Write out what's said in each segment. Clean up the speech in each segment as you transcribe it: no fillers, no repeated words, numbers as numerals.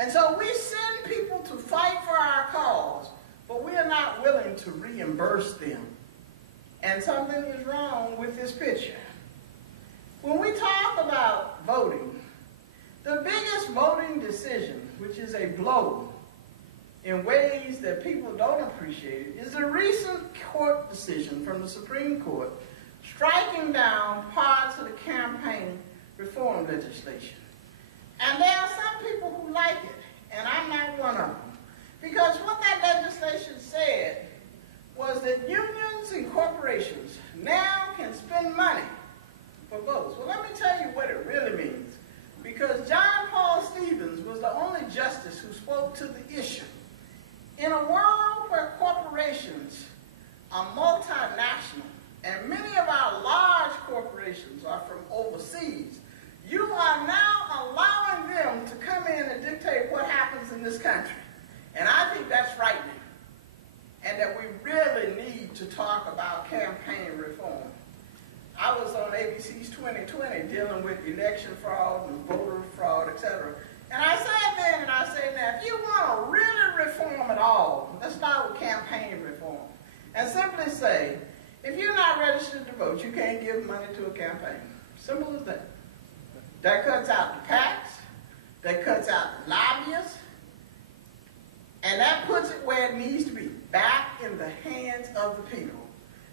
And so we send people to fight for our cause, but we are not willing to reimburse them. And something is wrong with this picture. When we talk about voting, the biggest voting decision, which is a blow in ways that people don't appreciate it, is the recent court decision from the Supreme Court striking down parts of the campaign reform legislation. And there are some people who like it, and I'm not one of them. Because what that legislation said was that unions and corporations now can spend money for votes. Well, let me tell you what it really means. Because John Paul Stevens was the only justice who spoke to the issue. In a world where corporations are multinational, and many of our large corporations are from overseas, you are now allowing them to come in and dictate what happens in this country. And I think that's frightening. And that we really need to talk about campaign reform. I was on ABC's 2020 dealing with election fraud and voter fraud, etc. And I said then, and I say now, if you want to really reform at all, let's start with campaign reform. And simply say, if you're not registered to vote, you can't give money to a campaign. Simple as that. That cuts out the PACs, that cuts out the lobbyists, and that puts it where it needs to be, back in the hands of the people.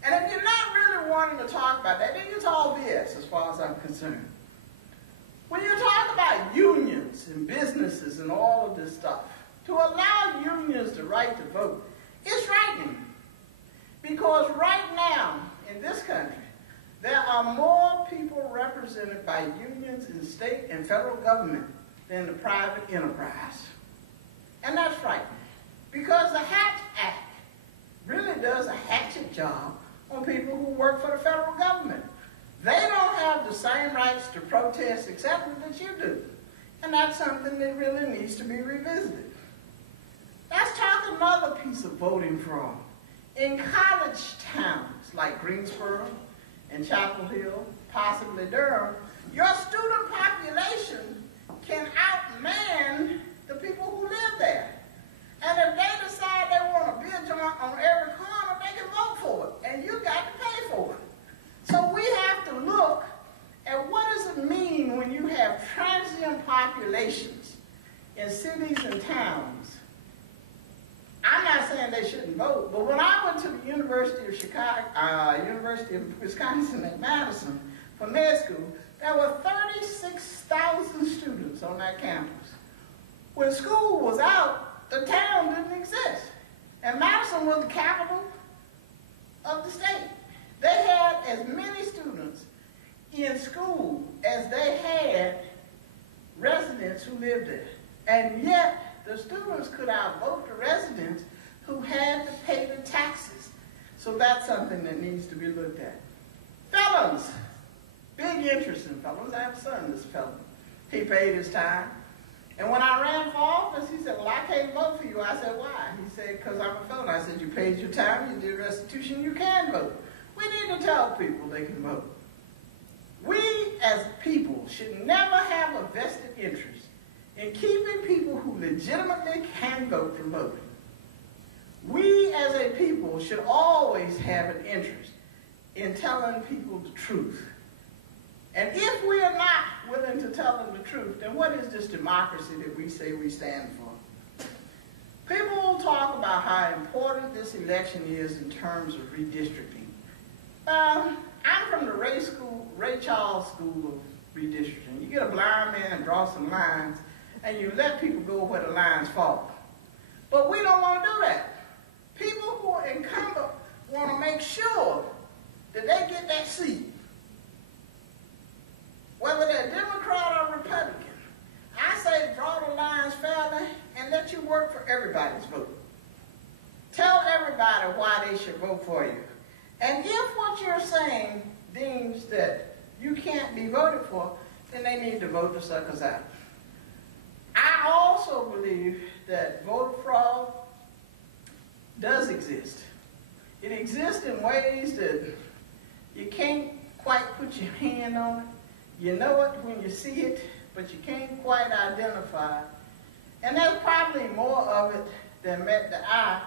And if you're not really wanting to talk about that, then it's all BS as far as I'm concerned. When you talk about unions and businesses and all of this stuff, to allow unions the right to vote, it's frightening. Because right now, in this country, there are more people represented by unions in state and federal government than the private enterprise. And that's frightening. Because the Hatch Act really does a hatchet job on people who work for the federal government. They don't have the same rights to protest, etc., that you do. And that's something that really needs to be revisited. Let's talk another piece of voting fraud. In college towns like Greensboro and Chapel Hill, possibly Durham, your student population can outman the people who live there. And if they decide they want a beer joint on every corner, they can vote for it. And you got to pay for it. So we have to look at what does it mean when you have transient populations in cities and towns. I'm not saying they shouldn't vote, but when I went to the University of University of Wisconsin at Madison for med school, there were 36,000 students on that campus. When school was out, the town didn't exist. And Madison was the capital of the state. They had as many students in school as they had residents who lived there. And yet, the students could outvote the residents who had to pay the taxes. So that's something that needs to be looked at. Felons. Big interest in felons. I have a son that's a felon. He paid his time. And when I ran for office, he said, well, I can't vote for you. I said, why? He said, because I'm a felon. I said, you paid your time, you did restitution, you can vote. We need to tell people they can vote. We, as people, should never have a vested interest in keeping people who legitimately can vote from voting. We, as a people, should always have an interest in telling people the truth. And if we are not willing to tell them the truth, then what is this democracy that we say we stand for? People will talk about how important this election is in terms of redistricting. I'm from the Ray Charles School of Redistricting. You get a blind man and draw some lines, and you let people go where the lines fall. But we don't want to do that. People who are incumbent want to make sure that they get that seat, whether they're Democrat or Republican. I say draw the lines fairly and let you work for everybody's vote. Tell everybody why they should vote for you. And if what you're saying deems that you can't be voted for, then they need to vote the suckers out. I also believe that voter fraud does exist. It exists in ways that you can't quite put your hand on it. You know it when you see it, but you can't quite identify it. And there's probably more of it than met the eye,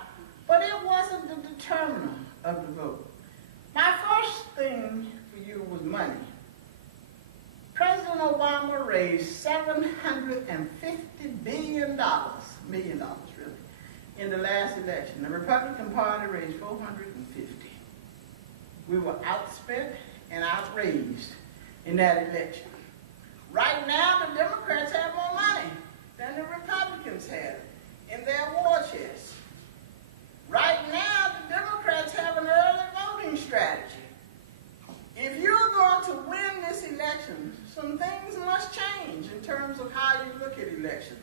but it wasn't the determiner of the vote. My first thing for you was money. President Obama raised $750 billion, million dollars really, in the last election. The Republican Party raised $450. We were outspent and outraised in that election. Right now, the Democrats have more money than the Republicans have in their war chest. Right now, the Democrats have an early voting strategy. If you're going to win this election, some things must change in terms of how you look at elections.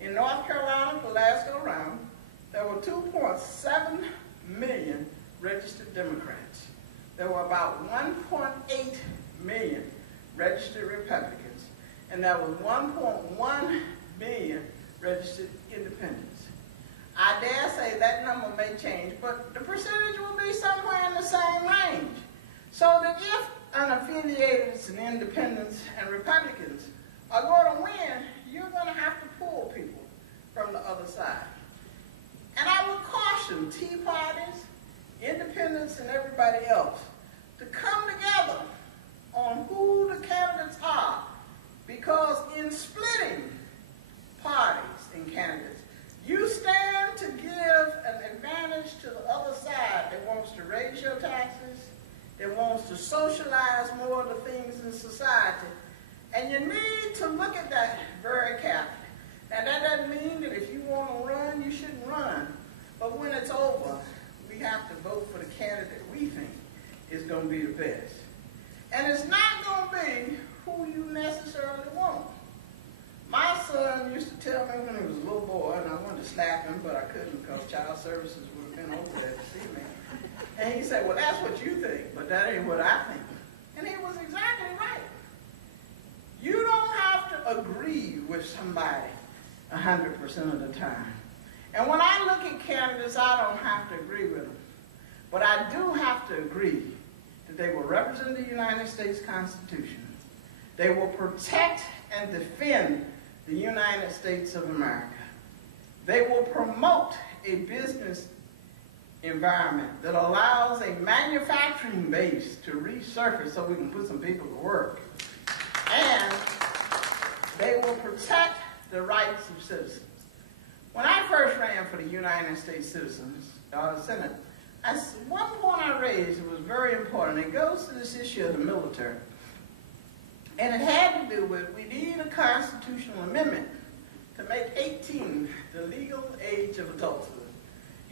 In North Carolina, the last go round, there were 2.7 million registered Democrats. There were about 1.8 million registered Republicans, and there was 1.1 million registered independents. I dare say that number may change, but the percentage will be somewhere in the same range. So that if unaffiliated and independents and Republicans are going to win, you're going to have to pull people from the other side. And I would caution Tea Parties, independents, and everybody else to come together on who the candidates are, because in splitting parties and candidates, you stand to give an advantage to the other side that wants to raise your taxes, that wants to socialize more of the things in society. And you need to look at that very carefully. Now, that doesn't mean that if you want to run, you shouldn't run. But when it's over, we have to vote for the candidate we think is going to be the best. And it's not going to be who you necessarily want. My son used to tell me when he was a little boy, and I wanted to slap him, but I couldn't because child services would have been over there to see me. And he said, well, that's what you think, but that ain't what I think. And he was exactly right. You don't have to agree with somebody 100% of the time. And when I look at candidates, I don't have to agree with them. But I do have to agree that they will represent the United States Constitution. They will protect and defend the United States of America. They will promote a business environment that allows a manufacturing base to resurface so we can put some people to work. And they will protect the rights of citizens. When I first ran for the United States Senate, one point I raised, it was very important. It goes to this issue of the military. And it had to do with, we need a constitutional amendment to make 18 the legal age of adulthood.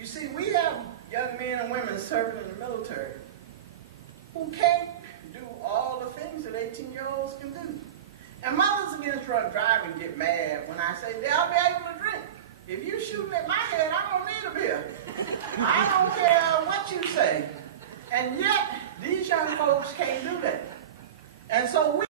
You see, we have young men and women serving in the military who can't do all the things that 18-year-olds can do. And mothers against drunk driving get mad when I say they'll be able to drink. If you're shooting at my head, I don't need a beer. I don't care what you say. And yet, these young folks can't do that. And so we